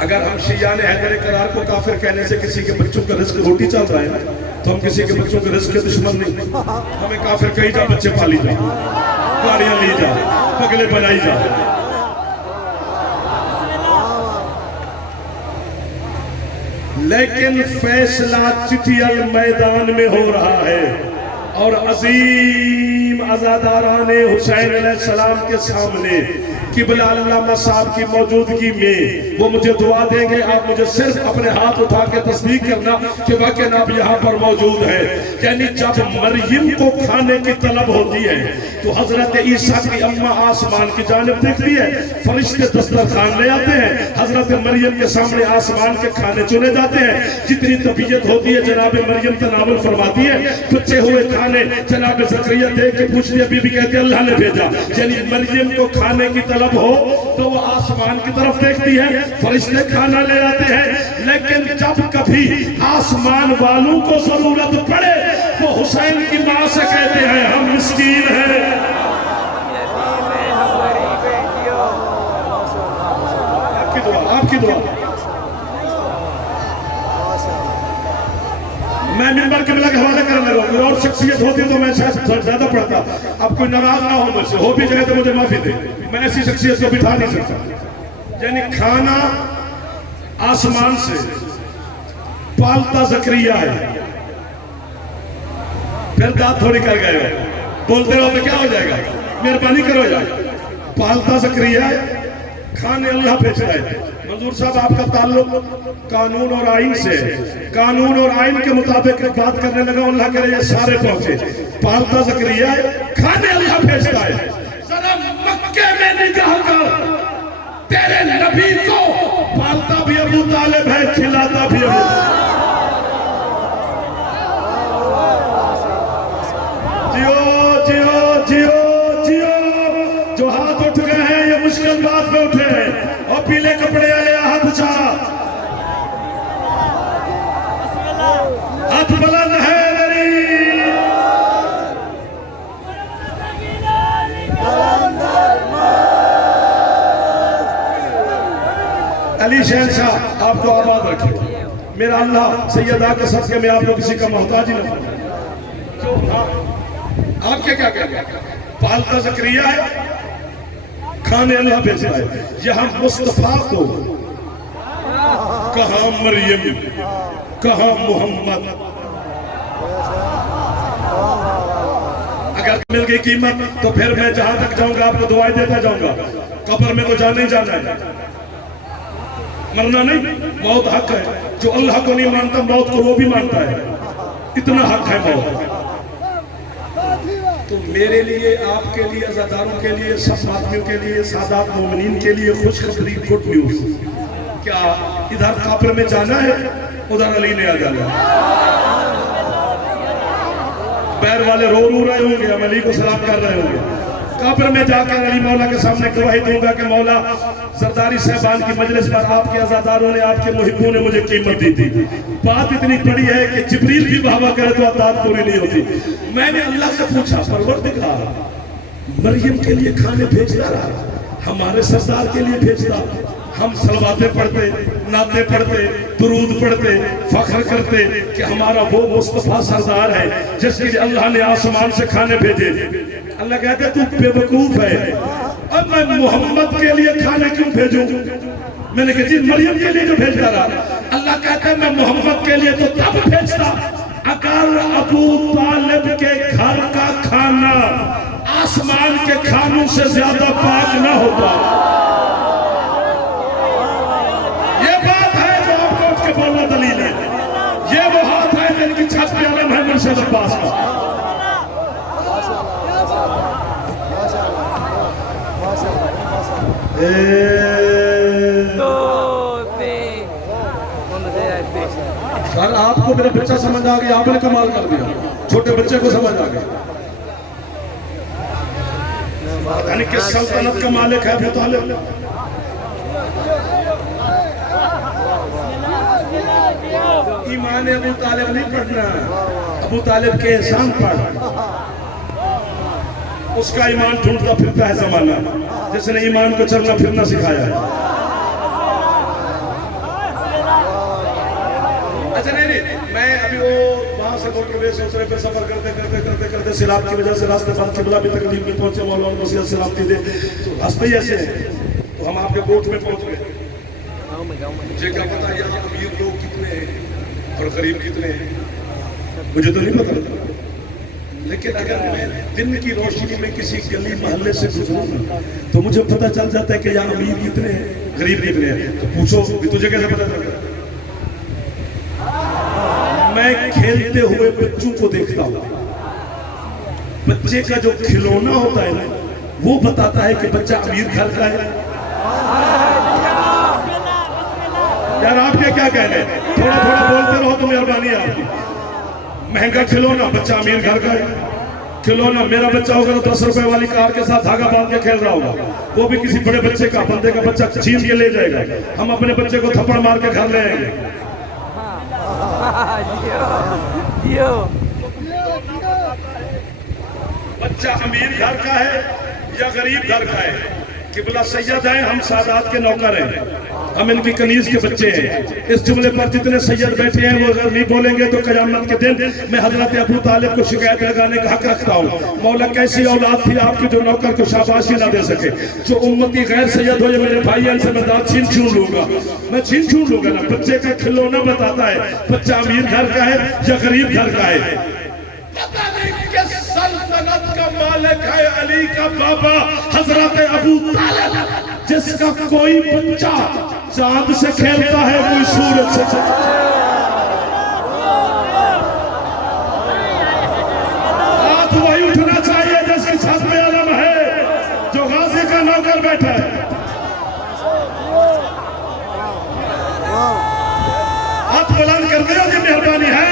अगर हम शियान हैदर करार को काफिर कहने से किसी के बच्चों का रिस्क रोटी चल रहा है ना, तो हम किसी के बच्चों के रिस्क के दुश्मन नहीं। हमें काफिर कही जा बच्चे पाली जा, गाड़ियां ली जा, पगले बनाई जा। लेकिन फैसला चिटियल मैदान में हो रहा है और अजीम अज़ादाराने हुसैन अलैहिस्सलाम के सामने किबला अल्लामा साहब की मौजूदगी में वो मुझे दुआ देंगे। आप मुझे सिर्फ अपने हाथ उठा के तस्दीक करना कि वाकई आप यहाँ पर मौजूद है। यानी जब मरियम को खाने की तलब होती है तो हजरत ईसा की अम्मा आसमान की जानिब देखती है, फरिश्ते दस्तरखान ले आते हैं, हजरत मरियम के सामने आसमान के खाने चुने जाते हैं। जितनी तबीयत होती है जनाब मरियम तनावुल फरमाती है, बचे हुए खाने जनाब ज़करिया देख के पूछती है, बीबी कहती है अल्लाह ने भेजा। यानी मरियम को खाने की तलब हो तो वो आसमान की तरफ देखती है, फरिश्ते खाना ले आते हैं। लेकिन जब कभी आसमान वालों को जरूरत पड़े वो हुसैन की मां से कहते हैं हम मिस्कीन हैं। आपकी दुआ मैं मिंबर के के हवाले करने लगा। कोई और शख्सियत होती तो मैं शायद ज्यादा पढ़ता। अब कोई नाराज ना हो मुझसे, हो भी जाए तो मुझे माफी दे, मैं ऐसी शख्सियत को बिठा नहीं सकता। यानी खाना आसमान से पालता ज़करिया है। फिर दांत थोड़ी कर गए हो, बोलते रहो तो क्या हो जाएगा, मेहरबानी करो यार। पालता ज़करिया है, खाने अल्लाह भेजता है। मंजूर साहब आपका ताल्लुक कानून और आइन से, कानून और आइन के मुताबिक बात करने लगा, अल्लाह करे ये सारे पहुंचे। पालता ज़करिया है, खाने अल्लाह भेजता है। जरा मक्के में निगाह कर, तेरे नबी को पालता भी अबू तालिब है, खिलाता भी अबू। जियो जियो जियो जियो। जो हाथ उठ गए हैं ये मुश्किल बात पे उठे हैं, और पीले कपड़े वाले हाथ उठा, हाथ बुलंद है मेरी। अली शहंशाह आपको आबाद रखे। मेरा अल्लाह सैयदा के सदके में आपको किसी का मोहताज ही न बनाए। आपके क्या कहते हैं? पालता ज़करिया है, खाने अल्लाह भेजता है। यहां मुस्तफा को कहां मरियम, कहां मोहम्मद। अगर मिल गई कीमत तो फिर मैं जहां तक जाऊंगा आपको दुआएं देता जाऊंगा। कब्र में तो जाना ही जाना है, मरना नहीं। मौत हक है, जो अल्लाह को नहीं मानता मौत को वो भी मानता है, इतना हक है मौत। तो मेरे लिए, आपके लिए, अज़ादारों के लिए, सब आदमियों के लिए, सादात मोमिनीन के लिए खुशखबरी, गुड न्यूज। क्या इधर काबर में जाना है, उधर अली ने आ जाना है। पैर वाले रो रहे होंगे, हम अली को सलाम कर रहे होंगे। काबर में जाकर अली मौला के सामने गवाही दूंगा कि मौला सरदारी साहबान की मजलिस पर आपके अज़ादारों ने, आपके मुहिब्बों ने मुझे कीमत दी थी। बात इतनी बड़ी है कि जिब्रील भी बाबा करे तो अतात पूरी नहीं होती। मैंने अल्लाह से पूछा, परवरदिगार मरियम के लिए खाने भेजता रहा, हमारे सरदार के लिए भेजता। हम सलवाते पढ़ते, नाते पढ़ते, दुरूद पढ़ते, फख्र करते कि हमारा वो मुस्तफा सरदार है जिसके लिए अल्लाह ने आसमान से खाने भेजे। अल्लाह कहते तू बेवकूफ है, अब मैं मोहम्मद के लिए खाने क्यों भेजूं? मैंने कहा जी मरियम के लिए जो भेजता रहा। अल्लाह कहता है मैं मोहम्मद के लिए तो तब भेजता अगर अबू तालिब के घर का खाना आसमान के खानों से ज्यादा पाक ना होता। ये बात है जो आपको उठ के बोलना दलील है। ये वो हाथ है जिनकी छत पे अलम है मुर्शिद अब्बास का। सर आपको मेरा बच्चा समझ आ गया, आपने कमाल कर दिया, छोटे बच्चे को समझ आ गया। यानी कि सल्तनत का मालिक है अबू तालिब। ईमान अबू तालिब नहीं पढ़ना, अबू तालिब के एहसान पढ़। उसका ईमान ढूंढता फिरता है जमाना, जिसने ईमान को चलना फिरना सिखाया है। अच्छा नहीं, मैं अभी वो वहां से मोटरवे से उतरे पे सफर करते करते करते करते सिलाब की वजह से रास्ते पर किबला भी तकलीफ में पहुंचे। मौलाना वसीयत सलामती दे, तो रास्ते ही ऐसे हैं। तो हम आपके बोट में पहुंच गए। मुझे क्या पता यहाँ अमीर लोग कितने हैं और गरीब कितने हैं, मुझे तो नहीं पता। लेकिन अगर मैं दिन की रोशनी में किसी गली मोहल्ले से गुजरूं तो मुझे पता चल जाता है कि यहाँ अमीर कितने हैं गरीब कितने हैं। तो पूछो कि तुझे कैसे पता चलता है? मैं खेलते हुए बच्चों को देखता हूँ। बच्चे का जो खिलौना होता है ना, वो बताता है कि बच्चा अमीर घर का है। यार आपके क्या कहने, थोड़ा थोड़ा बोलते रहो तो मेहरबानी है आपकी। महंगा खिलौना, बच्चा अमीर घर का है। खिलौना मेरा बच्चा होगा तो 10 रुपए वाली कार के साथ धागा बांध के खेल रहा होगा, वो भी किसी बड़े बच्चे का, बंदे का बच्चा छीन के ले जाएगा। हम अपने बच्चे को थप्पड़ मार के घर ले आएंगे। बच्चा अमीर घर का है या गरीब घर का है, किबला सैयद है, हम सादात के नौकर हैं, हम इनकी कनीज के बच्चे हैं। इस जुमले पर जितने सैयद बैठे हैं वो अगर नहीं बोलेंगे तो क़यामत के दिन मैं हजरत अबू तालिब को शिकायत लगाने का हक रखता हूँ। मौला कैसी औलाद थी आपकी जो नौकर को शाबाशी ना दे सके। जो उम्मती गैर सैयद हो, ये मेरे भाई इनसे मैं दांत छीन लूंगा, मैं छीन लूंगा ना। बच्चे का खिलौना बताता है बच्चा अमीर घर का है या गरीब घर का है। पता नहीं किस सल्तनत का मालिक है अली का बाबा हजरत अबू तालिब, जिसका कोई बच्चा चांद से खेलता है, कोई सूरज से। हाथ वही उठना चाहिए जिसकी छत में आलम है, जो गाजी का नौकर बैठा है। हाथ बुलंद कर दिया जी, मेहरबानी है।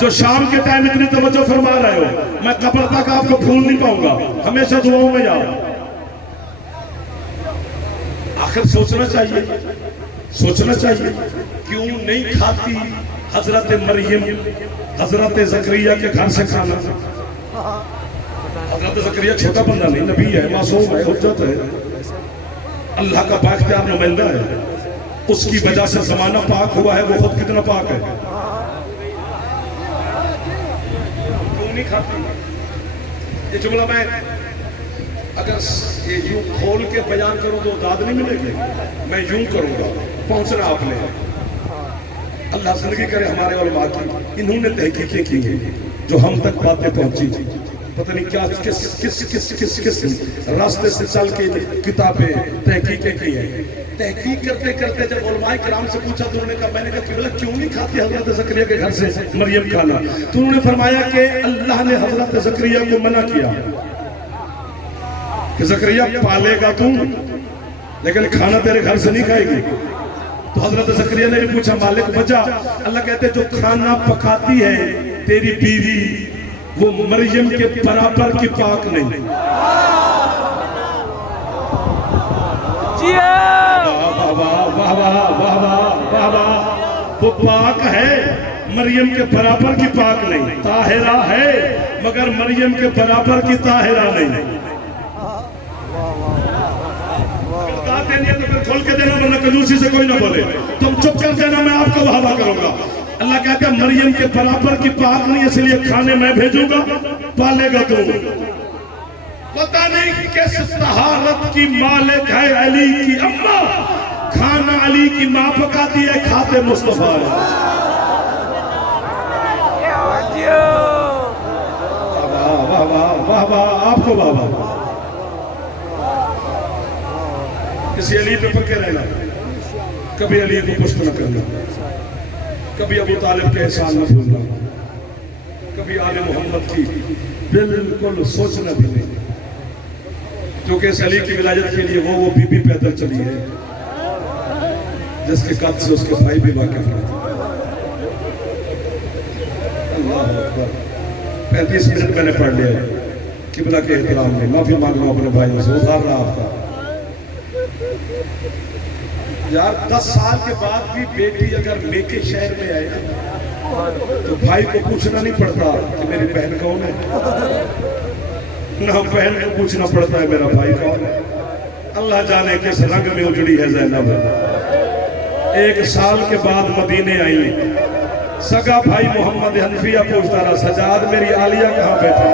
जो शाम के टाइम इतनी तवज्जो फरमा रहे हो, मैं कब्र तक आपको भूल नहीं पाऊंगा, हमेशा दुआओं में जाओ। आखिर सोचना चाहिए, सोचना चाहिए क्यों नहीं खाती हजरत मरियम हजरत ज़करिया के घर से खाना। हजरत ज़करिया छोटा बंदा नहीं, नबी है, मासूम है, हुज्जत है, अल्लाह का बाख्तियार नुमाइंदा है। उसकी वजह से जमाना पाक हुआ है, वो खुद कितना पाक है। खाती ये जुमला मैं अगर ये यूं खोल के बयान करूं तो दाद नहीं मिलेगी। मैं यूं करूंगा, पहुंचना आपने। अल्लाह जिंदगी करे हमारे उलमा की, इन्होंने तहकीकें की हैं जो हम तक बातें पहुंची। पता नहीं क्या किस किस किस किस किस रास्ते से चल के किताबें तहकीकें की हैं। तहकीक करते करते जब उलमाए किराम से पूछा तो उन्होंने कहा, मैंने कहा किबला क्यों नहीं खाती हजरत ज़करिया के घर से मरियम खाना? तो उन्होंने फरमाया कि अल्लाह ने हजरत ज़करिया को मना किया कि ज़करिया पालेगा तू, लेकिन खाना तेरे घर से नहीं खाएगी। तो हजरत ज़करिया ने भी पूछा, मालिक वजह? अल्लाह कहते जो खाना पकाती है तेरी बीवी, वो मरियम के बराबर की पाक नहीं। वो पाक है, मरियम के बराबर की पाक नहीं। ताहिरा है मगर मरियम के बराबर की ताहिरा नहीं। तो फिर खोल के देना, वरना कंजूसी से कोई ना बोले। तुम चुप कर देना, मैं आपको वाहवा करूंगा। अल्लाह कहता है मरियम के बराबर की पाक नहीं, इसलिए खाने मैं भेजूंगा, पालेगा तू। पता नहीं किस तहारत की मालिक है अली की अम्मा, खाना अली की माँ पकाती है, खाते मुस्तफा है। वाह वाह वाह वाह, आपको वाह वाह। किसी अली पे पक्के रहना, कभी अली को पुष्ट न करना, कभी अबू तालिब के एहसान न भूलना, कभी आले मोहम्मद की बिल्कुल सोचना भी नहीं। क्योंकि इस अली की विलायत के लिए वो बीबी पैदल चली है, जिसके कद से उसके भाई भी वाकिफ नहीं थे। अल्लाह अकबर। 35 मिनट मैंने पढ़ लिया किबला के एहतराम में। माफी मांग लो अपने भाइयों से, उधार रहा आपका। यार 10 साल के बाद भी बेटी अगर लेके शहर में आए तो भाई को पूछना नहीं पड़ता कि मेरी बहन कौन है, ना बहन को पूछना पड़ता है मेरा भाई कौन है। अल्लाह जाने किस रंग में उजड़ी है ज़ैनब। 1 साल के बाद मदीने आई, सगा भाई मोहम्मद हनफिया पूछता रहा, सजाद मेरी आलिया कहाँ बैठी?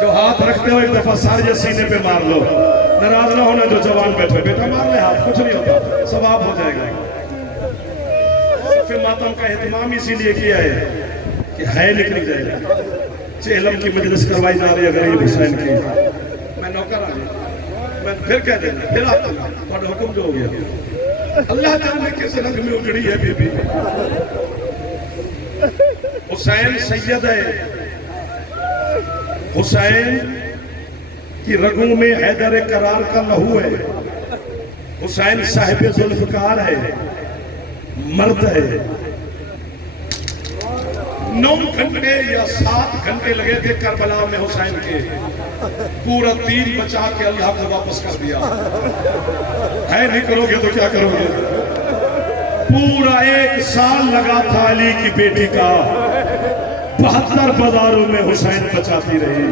जो हाथ रखते हो एक दफा सारे सीने पे मार लो। नाराज ना होना जो जवान बैठे, बेटा मार ले हाथ, कुछ नहीं होता, सवाब हो जाएगा। फिर मातम का एहतमाम इसीलिए किया है कि है निकल जाएगा। चेहलम की मजलिस करवाई जा रही है गरीब हुसैन की। मैं नौकर आ गया, मैं फिर कह देना, फिर आता थोड़ा हुक्म जो हो गया। अल्लाह जाने किस रंग में उजड़ी है बीबी। हुसैन सैयद है, हुसैन की रगों में हैदर करार का लहू है। हुसैन साहिब जुल्फकार है, मर्द है। 9 घंटे या 7 घंटे लगे थे करबला में हुसैन के, पूरा दीन बचा के अल्लाह को वापस कर दिया है। नहीं करोगे तो क्या करोगे? पूरा 1 साल लगा था अली की बेटी का, 72 बाजारों में हुसैन बचाती रही।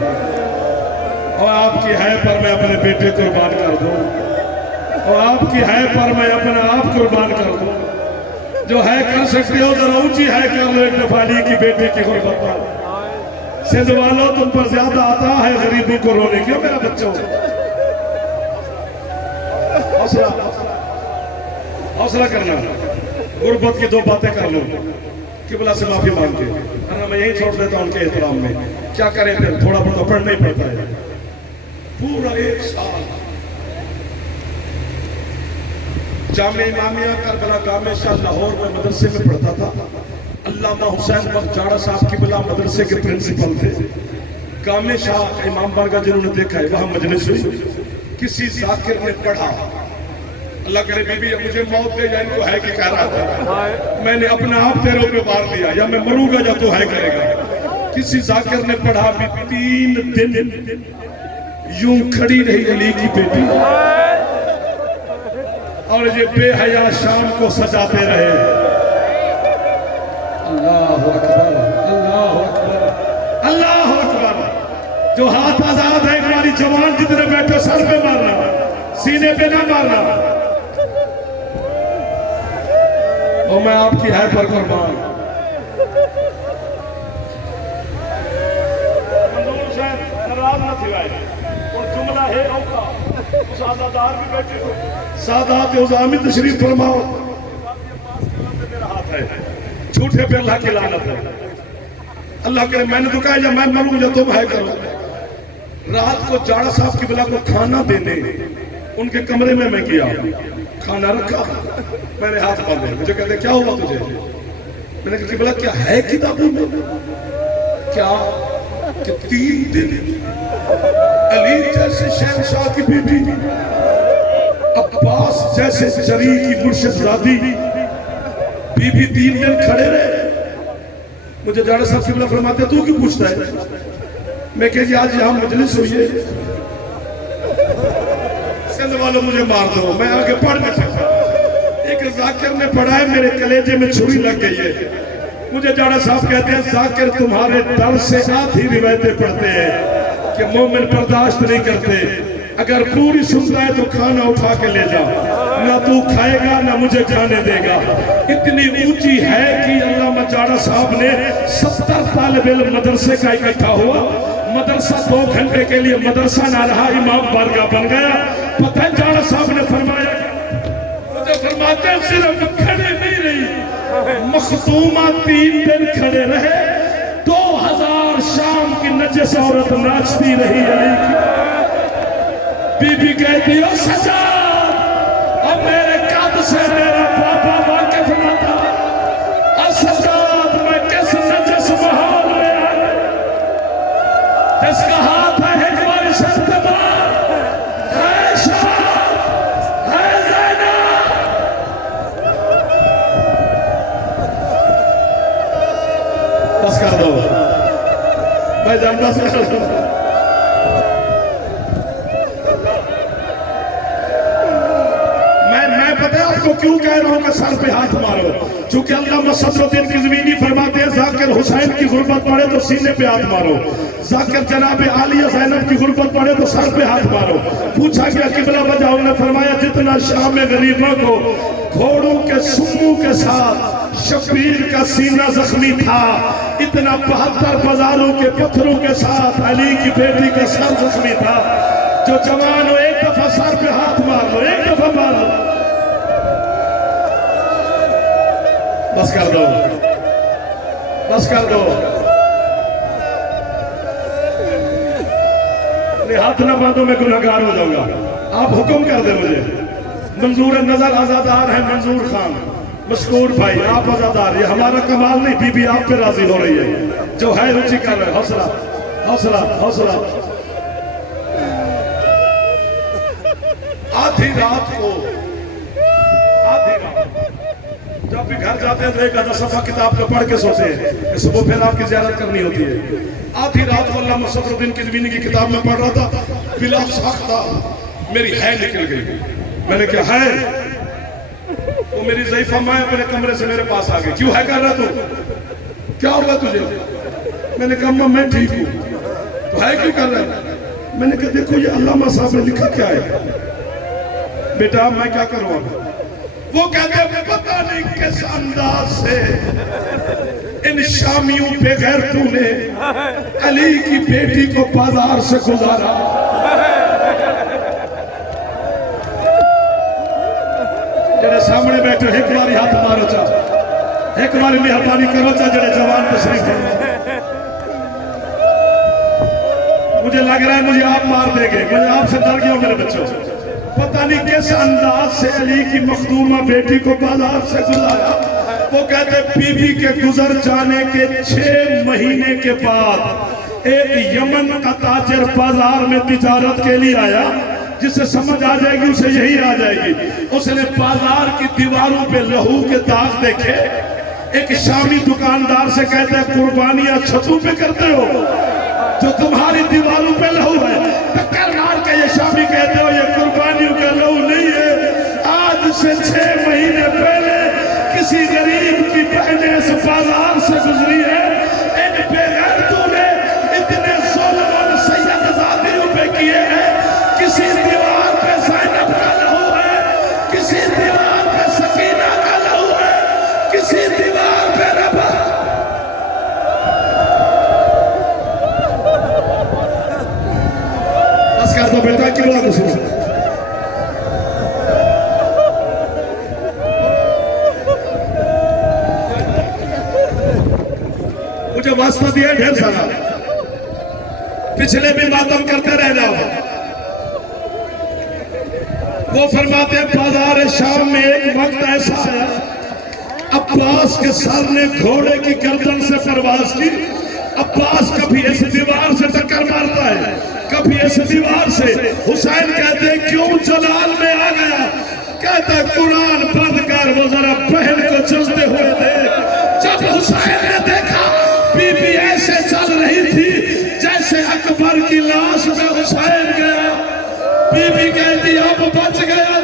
और आपकी है पर मैं अपने बेटे कुर्बान कर दूं, और आपकी है पर मैं अपना आप कुर्बान कर दूं। जो है कर सकते हो जरा ऊंची है कर लो एक दफा अली की बेटी की गुर्बत पर। सिंध वालों तुम पर ज्यादा आता है गरीबों को रोने क्यों मेरा बच्चों? हौसला हौसला करना, गुर्बत की 2 बातें कर लो, किबला से माफी मांग के, वरना मैं यही छोड़ देता हूं उनके एहतराम में। क्या करें फिर, थोड़ा बहुत तो पढ़ना ही पड़ता है। पूरा 1 साल जामे इमामिया करबला गामे शाह लाहौर में मदरसे में पढ़ता था। अल्लामा हुसैन बख्श जाड़ा साहब किबला मदरसे के प्रिंसिपल थे। गामे शाह इमाम बारगाह जिन्होंने देखा है, वहां मजलिस हुई, किसी जाकिर ने पढ़ा, अल्लाह करे बीबी मुझे मौत दे, या इनको है कि कह रहा था मैंने अपना आप पैरों पे मार दिया, या मैं मरूंगा या तो है करेगा। किसी जाकिर ने पढ़ा भी 3 दिन यूं खड़ी रही अली की बेटी, और ये बेहया शाम को सजाते रहे। अल्लाह अकबर, अल्लाह अकबर, अल्लाह अकबर। जो हाथ आजाद है, हमारी जवान जितने बैठे सर पे मारना, सीने पे ना मारना। और मैं आपकी है पर कुर्बान। मंजूर साहब नाराज न थी और जुमला है औका, सादादार भी बैठे हो, सादात उज़ामी तशरीफ फरमाओ। मेरा हाथ है, झूठे पे अल्लाह की लानत है। अल्लाह करे मैंने तो कहा या मैं मरूं या तुम है करो। रात को जाड़ा साहब की बिला को खाना देने उनके कमरे में मैं गया, खाना रखा, मैंने हाथ बांधे। मुझे कहते क्या हुआ तुझे? मैंने कहा बोला क्या है किताबों में, क्या कि 3 दिन अली जैसे शहंशाह की बेटी, अब्बास जैसे जरी की मुर्शिदजादी बीबी 3 दिन खड़े रहे। मुझे जाड़ा साहब किबला फरमाते तू क्यों पूछता है? मैं कह जी आज यहां मजलिस हुई है, सिंध वालों मुझे मार दो, मैं आगे पढ़ नहीं सकता। एक जाकिर ने पढ़ा है, मेरे कलेजे में छुरी लग गई है। मुझे जाड़ा साहब कहते हैं जाकिर तुम्हारे दर से आधी रिवायतें पढ़ते हैं कि मोमिन बर्दाश्त नहीं करते, अगर पूरी सुनता है तो खाना उठा के ले जा, ना तू खाएगा ना मुझे जाने देगा। इतनी ऊंची है कि अल्लामा जाड़ा साहब ने 70 तालिब इल्म मदरसे का इकट्ठा हुआ, मदरसा 2 घंटे के लिए मदरसा ना रहा, इमाम बारगाह बन गया। पता है जाड़ा साहब ने फरमाया, मुझे फरमाते सिर्फ खड़े नहीं रही, मखदूमा 3 दिन खड़े रहे, 2000 शाम की नजस औरत नाचती रही अली की। बीबी कहती हो सजाद, अब मेरे कद से मेरा पापा वाकिफ न था, सजाद मैं किस नजस माहौल में आया, जिसका हाथ है हिकमत शर्तबार है शाह है ज़ैनब। बस कर दो भाई जान, बस कर दो। मैं पता है आपको क्यों कह रहा हूं कि सर पे हाथ मारो, चूंकि अल्लामा सदरुद्दीन किज़वीनी फरमाते हैं जाकिर हुसैन की गुर्बत पड़े तो सीने पे हाथ मारो, जाकिर जनाब आलिया ज़ैनब की गुर्बत पड़े तो सर पे हाथ मारो। पूछा गया किबला वजह, उन्होंने फरमाया जितना शाम में गरीबों को घोड़ों के सुम्मू के साथ शबीर का सीना जख्मी था, इतना 72 बाजारों के पत्थरों के साथ अली की बेटी का सर जख्मी था। जो जवान हो एक दफा सर पे हाथ मार लो, एक दफा मार लो। बस कर दो, बस कर दो। हाथ न बांधो, मैं गुनहगार हो जाऊंगा। आप हुक्म कर दे मुझे। मंजूर नजर आजादार है मंजूर खान, मशकूर भाई आप आजादार। ये हमारा कमाल नहीं, बीबी आप पे राजी हो रही है, जो है रुचि कर रहे। हौसला हौसला हौसला। आधी रात को, आधी रात जब भी घर जाते हैं तो एक आधा सफा किताब को पढ़ के सोते हैं कि सुबह फिर आपकी जियारत करनी होती है। आधी रात को अल्लामा सदरुद्दीन किज़वीनी की किताब में पढ़ रहा था, बिला साख्ता मेरी है निकल गई। मैंने क्या है? तो मेरी ज़ईफ़ा माँ अपने कमरे से मेरे पास आ गई। क्यों है कर रहा तू? क्या होगा तुझे? मैंने कहा अम्मा मैं ठीक हूँ। तो है क्यों कर रहा है? मैंने कहा देखो ये अल्लामा साहब ने लिखा क्या है। बेटा मैं क्या करूँ? वो कहते हैं पता नहीं किस अंदाज से इन शामियों पे गैर तूने अली की बेटी को बाजार से गुजारा। जेरे सामने बैठे एक बारी हाथ मारो चा, एक बारी मेहरबानी करो चा, जेरे जवान तशरीफ है। मुझे लग रहा है मुझे आप मार देंगे, मुझे आपसे डर गया मेरे बच्चों। पता नहीं किस अंदाज से अली की मखदूमा बेटी को बाजार से गुजारा। वो कहते बीबी के गुजर जाने के 6 महीने के बाद एक यमन का ताजर बाजार में तिजारत के लिए आया। जिसे समझ आ जाएगी उसे यही आ जाएगी। उसने बाजार की दीवारों पे लहू के दाग देखे। एक शामी दुकानदार से कहते हैं कुर्बानियां छतों पे करते हो, जो तुम्हारी दीवारों पे लहू है। टक्कर मार के ये शामी कहते हो ये कुर्बानियों का लहू नहीं है। आज से 6 महीने पहले किसी गरीब की बहनें इस बाजार से गुजरी है। इन बेगैरतों ने इतने जुल्म सैयदजादियों पे किए हैं। किसी दीवार पे ज़ैनब का लहू है, किसी दीवार पे सकीना का लहू है, किसी दीवार पे रबा। बस कर दो बेटा, क्यों ना सुनो। मुझे वास्ता दिया ढेर सारा, पिछले भी मातम करते रह जाओ। वो फरमाते हैं बाजार शाम में एक वक्त ऐसा आया, अब्बास के सर ने घोड़े की गर्दन से परवाज की। अब्बास कभी इस दीवार से टक्कर मारता है, कभी इस दीवार से। हुसैन कहते हैं क्यों जलाल में आ गया? कहता है कुरान बंद कर, वो जरा बहन को चलते हुए थे। जब हुसैन ने देखा बीबी ऐसे चल रही थी जैसे अकबर की लाश में हुसैन गया। बीबी कहती अब बच गया